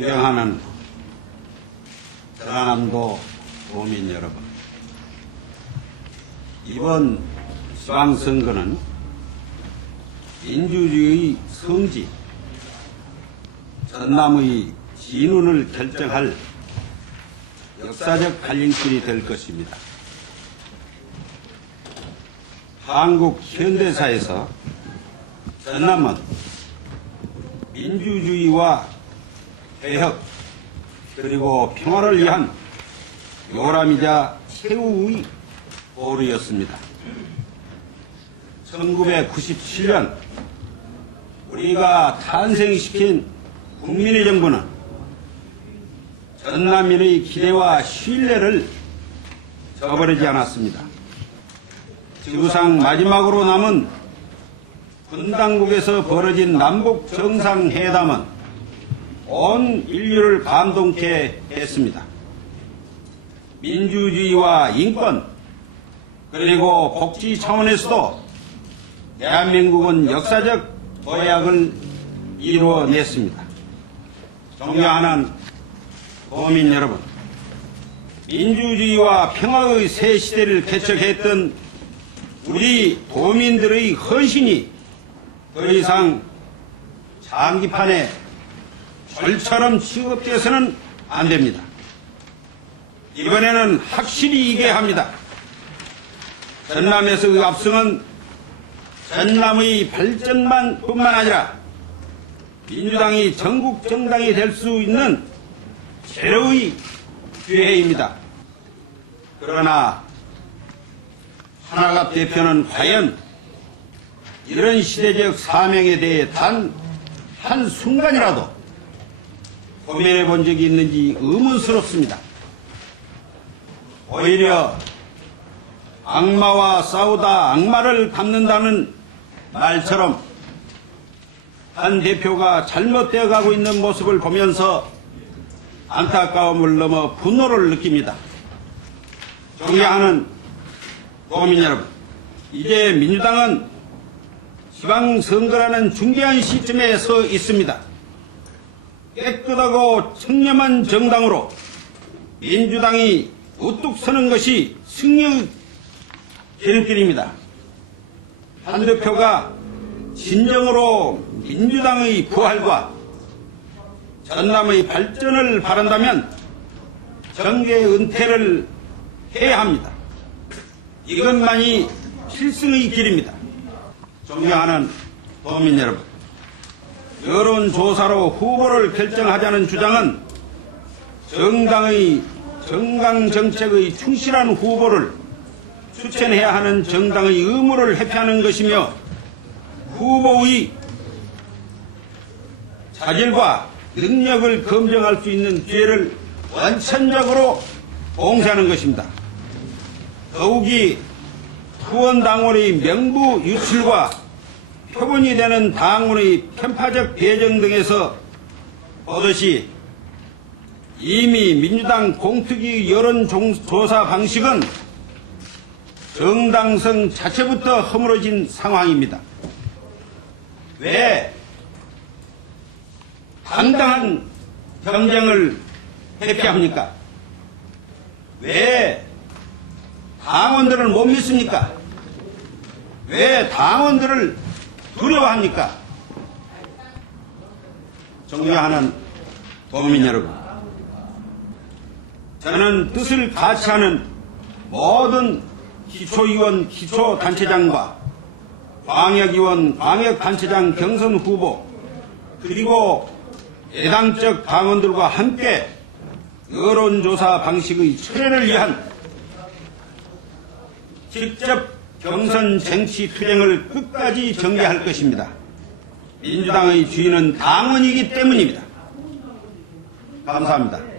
사랑하는 전라남도 도민 여러분, 이번 지방선거는 민주주의 성지, 전남의 진운을 결정할 역사적 갈림길이 될 것입니다. 한국 현대사에서 전남은 민주주의와 개혁 그리고 평화를 위한 요람이자 최후의 보루였습니다. 1997년 우리가 탄생시킨 국민의 정부는 전남민의 기대와 신뢰를 저버리지 않았습니다. 지구상 마지막으로 남은 군 당국에서 벌어진 남북 정상회담은 온 인류를 감동케 했습니다. 민주주의와 인권 그리고 복지 차원에서도 대한민국은 역사적 도약을 이루어냈습니다. 존경하는 도민 여러분, 민주주의와 평화의 새 시대를 개척했던 우리 도민들의 헌신이 더 이상 장기판에 절처럼 취급돼서는 안 됩니다. 이번에는 확실히 이게 합니다. 전남에서의 압승은 전남의 발전만 뿐만 아니라 민주당이 전국 정당이 될 수 있는 새로의 기회입니다. 그러나 하나갑 대표는 과연 이런 시대적 사명에 대해 단 한 순간이라도 고민해 본 적이 있는지 의문스럽습니다. 오히려 악마와 싸우다 악마를 갚는다는 말처럼 한 대표가 잘못되어 가고 있는 모습을 보면서 안타까움을 넘어 분노를 느낍니다. 존경하는 국민 여러분, 이제 민주당은 지방선거라는 중대한 시점에 서 있습니다. 깨끗하고 청렴한 정당으로 민주당이 우뚝 서는 것이 승리의 길길입니다. 한 대표가 진정으로 민주당의 부활과 전남의 발전을 바란다면 정계 은퇴를 해야 합니다. 이것만이 필승의 길입니다. 존경하는 도민 여러분, 여론조사로 후보를 결정하자는 주장은 정당의 정강 정책의 충실한 후보를 추천해야 하는 정당의 의무를 회피하는 것이며 후보의 자질과 능력을 검증할 수 있는 기회를 원천적으로 봉쇄하는 것입니다. 더욱이 후원당원의 명부 유출과 표본이 되는 당원의 편파적 배정 등에서 보듯이 이미 민주당 공특위 여론조사 방식은 정당성 자체부터 허물어진 상황입니다. 왜 당당한 경쟁을 회피합니까? 왜 당원들을 못 믿습니까? 왜 당원들을 두려워합니까? 존경하는 도민 여러분, 저는 뜻을 같이 하는 모든 기초의원, 기초단체장과 광역의원, 광역단체장 경선 후보, 그리고 예당적 당원들과 함께 여론조사 방식의 철회를 위한 직접 경선 정치 투쟁을 끝까지 전개할 것입니다. 민주당의 주인은 당원이기 때문입니다. 감사합니다.